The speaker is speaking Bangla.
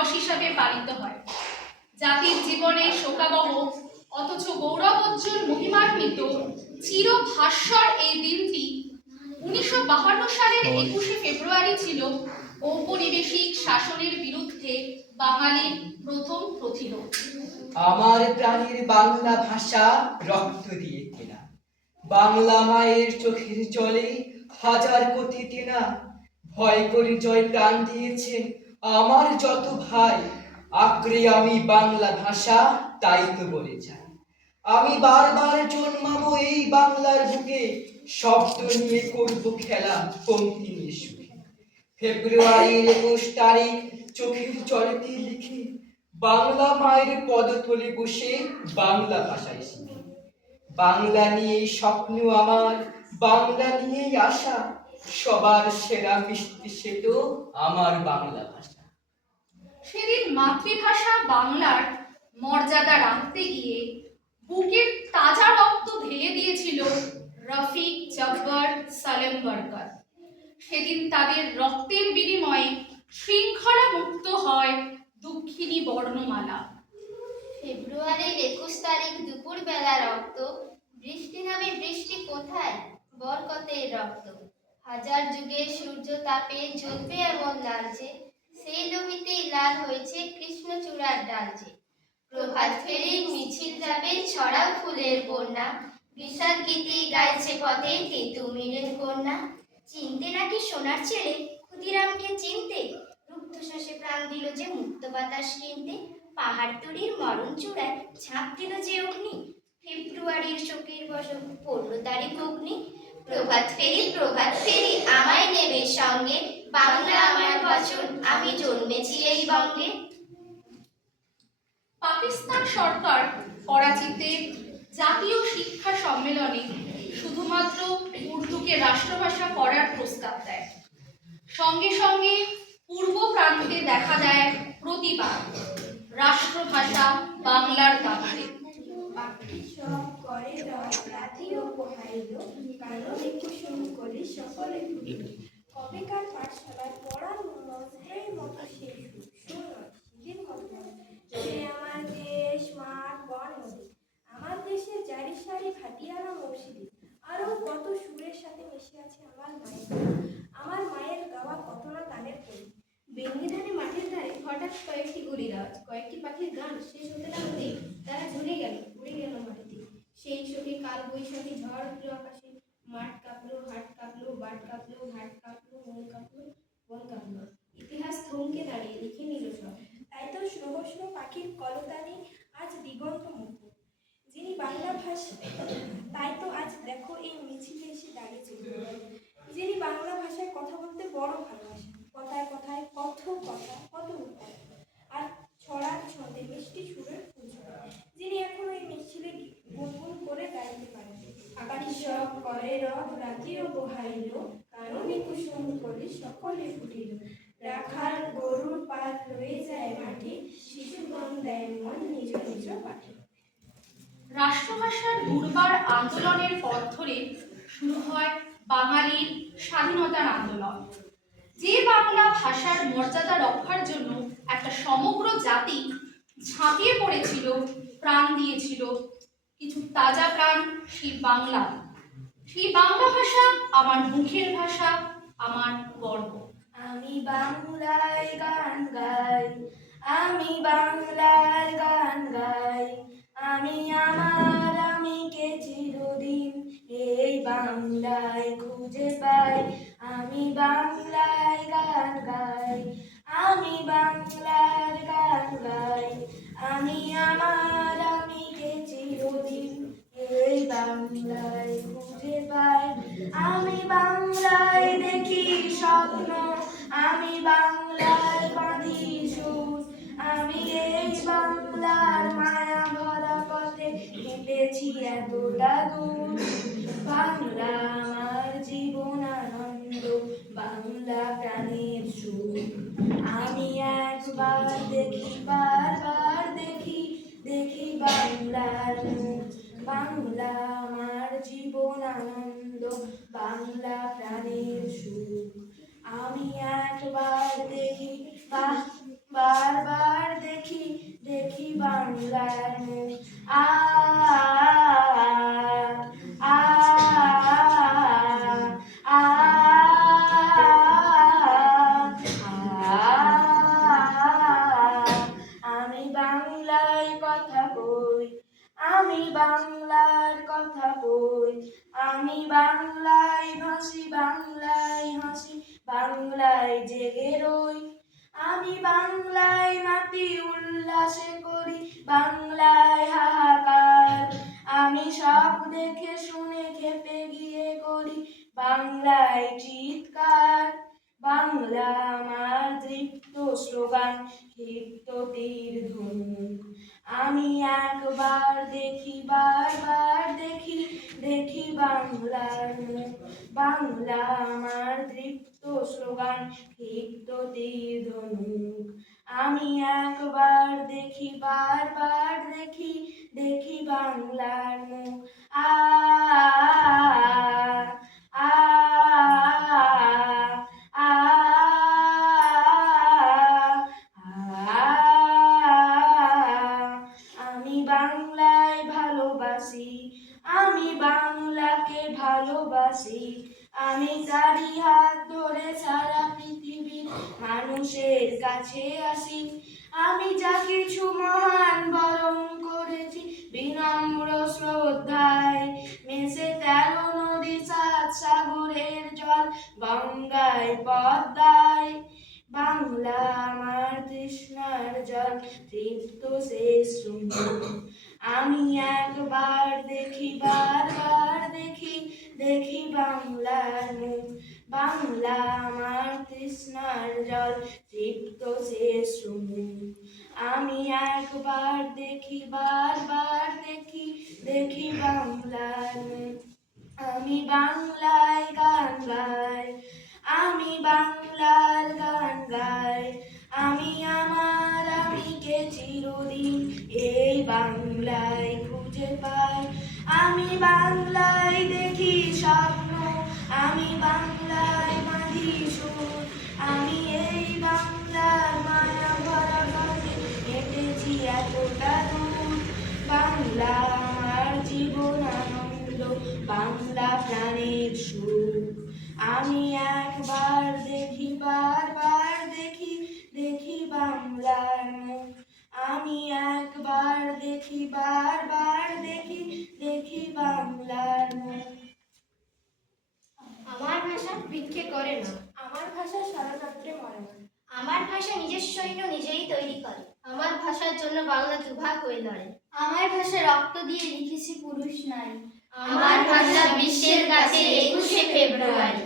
দিবস হিসাবে পালিত হয়। জাতির জীবনে শোকাবহ অথচ গৌরবোজ্জ্বল মহিমান্বিত চিরভাস্বর এই দিনটি 1952 সালের 21শে ফেব্রুয়ারি ছিল ঔপনিবেশিক শাসনের বিরুদ্ধে বাঙালির প্রথম প্রতিরোধ। আমার প্রাণীর বাংলা ভাষা রক্ত দিয়ে কেনা, বাংলা মায়ের চোখের জলে হাজার কোটি তেনা। ভয় করে জয় প্রাণ দিয়েছেন আমার যত ভাই, আঁকড়ে আমি বাংলা ভাষা তাই তো বলে যাই। আমি বারবার জন্মাবো এই বাংলার বুকে, শব্দ নিয়ে করব খেলা, পংক্তি নিয়ে সুখে। ফেব্রুয়ারির 21 তারিখ চোখের জলেতে লিখি, বাংলা মায়ের পদতলে বসে বাংলা ভাষায় শিখি। বাংলা নিয়েই স্বপ্ন আমার, বাংলা নিয়েই আশা, সবার সেরা মিষ্টি সে তো আমার বাংলা ভাষা। সেদিন মাতৃভাষা বাংলার মর্যাদা রাখতে গিয়ে বুকের তাজা রক্ত ঢেলে দিয়েছিল রফিক, জব্বার, সালেম বরকত। সেদিন তাদের রক্তের বিনিময়ে শৃঙ্খলা মুক্ত হয় দুঃখিনী বর্ণমালা। ফেব্রুয়ারির 21 তারিখ দুপুরবেলা রক্ত, বৃষ্টি নামে বৃষ্টি কোথায়, বরকতের রক্ত। হাজার যুগের সূর্য তাপে জ্বলবে এমন লালচে, সেই লোহিতেই লাল হয়েছে কৃষ্ণচূড়ার ডালচে। প্রভাত ফেরির মিছিল যাবে ছড়াও ফুলের বন্যা, বিষাদ গীতি গাইছে পথে তিতুমিরের কন্যা। চিনতে নাকি সোনার ছেলে, ক্ষুদিরামকে চিনতে, রুদ্ধশ্বাসে প্রাণ দিল যে মুক্ত বাতাস কিনতে। পাহাড়তলির মরণ চূড়ায় ঝাঁপ দিল যে অগ্নি, ফেব্রুয়ারির শোকের বসন পড়ল তারি অগ্নি। প্রভাত ফেরি আমায় নেবে সঙ্গে, বাংলা আমার বচন আমি জন্মেছি এই বঙ্গে। পাকিস্তান সরকার করাচিতে জাতীয় শিক্ষা সম্মেলনে শুধুমাত্র উর্দুকে রাষ্ট্রভাষা করার প্রস্তাব দেয়। সঙ্গে সঙ্গে পূর্ব প্রান্তে দেখা দেয় প্রতিবাদ, রাষ্ট্রভাষা বাংলার দাবিতে। কবেকার পাঠশালায় পড়ার মন্ত্রের মতো সে আমার দেশ মাঠ বন নদী, আমার দেশে জারি সারি ভাটিয়ালা মসজিদ, আরো কত সুরের সাথে মিশে আছে আমার মায়ের গাওয়া কত না গানের কলি। বেঙ্গি ধানে মাঠের ধারে হঠাৎ কয়েকটি গুলির আওয়াজ, কয়েকটি পাখির গান শেষ হতে না হতেই তারা ঝরে গেল, উড়ে গেল মাটিতে। সেই শোকে কাল বৈশাখী ঝড় উঠল আকাশে, মাঠ কাঁপলো, হাট কাঁপলো, বাট কাঁপলো, ঘাট কাঁপলো, মন কাঁপলো, বন কাঁপলো। ইতিহাস থমকে দাঁড়িয়ে লিখে নিল সব। তাই তো সহস্র পাখির কলতানি আজ দিগন্ত মুক্ত, যিনি বাংলা ভাষা, তাই তো আজ দেখো এই মিছিলে এসে দাঁড়িয়েছে, যিনি বাংলা ভাষায় কথা বলতে বড় ভালোবাসেন। কথায় কথায় কত কথা, কত উত্তর, আর ছড়ার ছন্দে মিষ্টি সুরের ফুল, যিনি এখন এই মিছিলে গুনগুন করে গাইতে পারেন। আকাশি সব করে রব রাতিও বহাইল, কারণে কুসুম করি সকলে ফুটিল। রাখাল গরুর পাল রয়ে যায় মাটি, শিশুগণ দেয় মন নিজ নিজ পাঠে। রাষ্ট্রভাষার দুর্বার আন্দোলনের পথ ধরে শুরু হয় বাঙালির স্বাধীনতার আন্দোলন। যে বাংলা ভাষার মর্যাদা রক্ষার জন্য একটা সমগ্র জাতি ঝাঁপিয়ে পড়েছিল, প্রাণ দিয়েছিল, কিছু তাজা প্রাণ সেই বাংলা। সেই বাংলা ভাষা আমার মুখের ভাষা, আমার গর্ব। আমি বাংলায় গান গাই, আমি বাংলার গান গাই, আমি আমার আমিকে চিরদিন এই বাংলায় খুঁজে পাই। আমি বাংলায় গান গাই, আমি বাংলার গান গাই, আমি আমার আমিকে চিরদিন এই বাংলায় খুঁজে পাই। আমি বাংলায় দেখি স্বপ্ন, আমি বাংলায় বাঁধি সুর, আমি এই বাংলার মায়া ভরা পথে হেঁটেছি এতটা দূর। বাংলা আমার জীবন আনন্দ, বাংলা প্রাণের সুর। আমি একবার দেখি, বারবার দেখি, দেখি বাংলার মুখ। বাংলা আমার জীবন আনন্দ, বাংলা প্রাণের সুর। আমি একবার দেখি, বারবার দেখি দেখি বাংলার মুখ। আ আ আ আমি বাংলায় কথা কই, আমি বাংলার কথা কই, আমি বাংলায় ভাসি, বাংলায় হাসি, বাংলায় জেগে রই। আমি বাংলায় নাতি উল্লাসে করি, বাংলায় হাহাকার। আমি সব দেখে শুনে খেপে গিয়ে করি বাংলায় চিৎকার। বাংলা আমার দৃপ্ত স্লোগান, ক্ষিপ্ত তীর ধনুক। আমি একবার দেখি বারবার দেখি দেখি বাংলার মুখ। বাংলা আমার দৃপ্ত স্লোগান, ক্ষিপ্ত তীর ধনুক। আমি একবার দেখি বারবার দেখি দেখি বাংলার মুখ। আ আ আ আমি বাংলায় ভালোবাসি, আমি বাংলাকে ভালোবাসি। আমি তারি হাত ধরে সারা পৃথিবীর মানুষের কাছে আসি। আমি যা কিছু মহান বরণ করেছি বিনম্র শ্রদ্ধায়। মেশে 13 নদী 7 সাগরের জল, গঙ্গায় পদ্মায়। বাংলা আমার তৃষ্ণার জল, তৃপ্ত শেষ শ্রুতি। আমি একবার দেখি বারবার দেখি দেখি বাংলার মুখ। বাংলা আমার তৃষ্ণার জল, তৃপ্ত শেষ শ্রুতি। আমি একবার দেখি বারবার দেখি দেখি বাংলার মুখ। আমি বাংলায় গান গাই, আমি বাংলার গান গাই। আমি আমার আমিকে চিরদিন এই বাংলায় খুঁজে পাই। আমি বাংলায় দেখি স্বপ্ন, আমি বাংলায় বাঁধি সুর। আমি এই বাংলার মায়া ভরা পথে হেঁটেছি এতটা দূর। বাংলা আমার জীবন আনন্দ, বাংলা প্রাণের সুখ। আমি একবার দেখি বারবার দেখি দেখি বাংলার মুখ। আমি একবার দেখি বারবার দেখি দেখি বাংলার মুখ। আমার ভাষা ভিক্ষে করে না, আমার ভাষা স্মরণাত্রে মরে না। আমার ভাষা নিজের সৈন্য নিজেই তৈরি করে। আমার ভাষার জন্য বাংলা দুভাগ হয়ে লড়ে। আমার ভাষা রক্ত দিয়ে লিখেছি পুরুষ নারী। আমার ভাষা বিশ্বের কাছে 21শে ফেব্রুয়ারি।